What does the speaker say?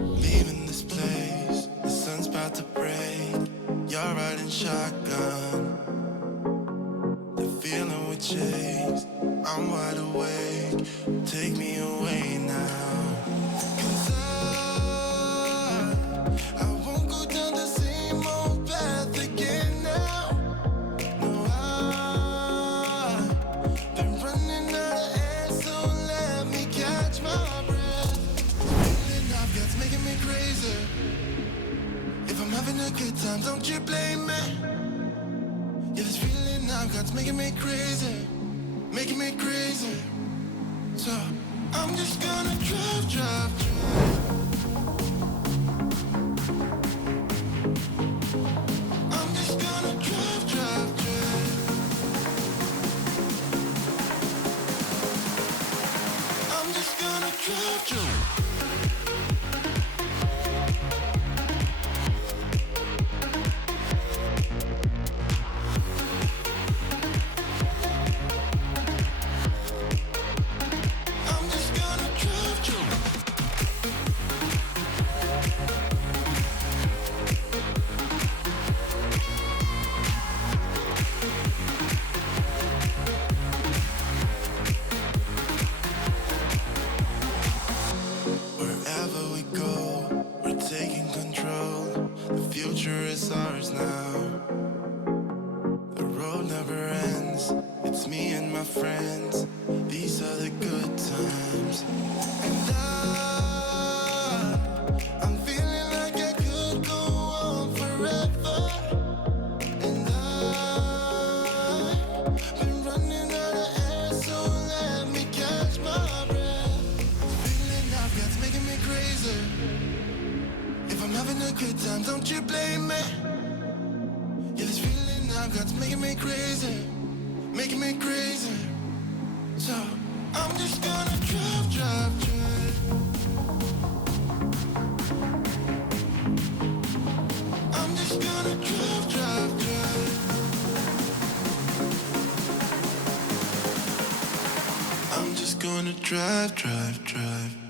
Leaving this place, the sun's about to break. You're riding shotgun, the feeling we chase. I'm wide awake, take me away now. 'Cause I won't go down the same old path again now. No, I've been running out of air, so let me catch my breath. Feeling I've got's making me crazy. If I'm having a good time, don't you blame me. Yeah, this feeling I've got's making me crazy, making me crazy. So I'm just gonna drive, drive, drive. I'm just gonna drive, drive, drive. I'm just gonna drive, drive. I'm just gonna drive, drive. Wherever we go, we're taking control. The future is ours now. The road never ends. It's me and my friends. These are the good times. And I'm feeling like I could go on forever. And I've been running out of air, so let me catch my breath. Feeling I've got's making me crazy. If I'm having a good time, don't you blame me. Yeah, this feeling I've got's making me crazy, making me crazy. So I'm just gonna drive, drive, drive. I'm just gonna drive, drive, drive. I'm just gonna drive, drive, drive.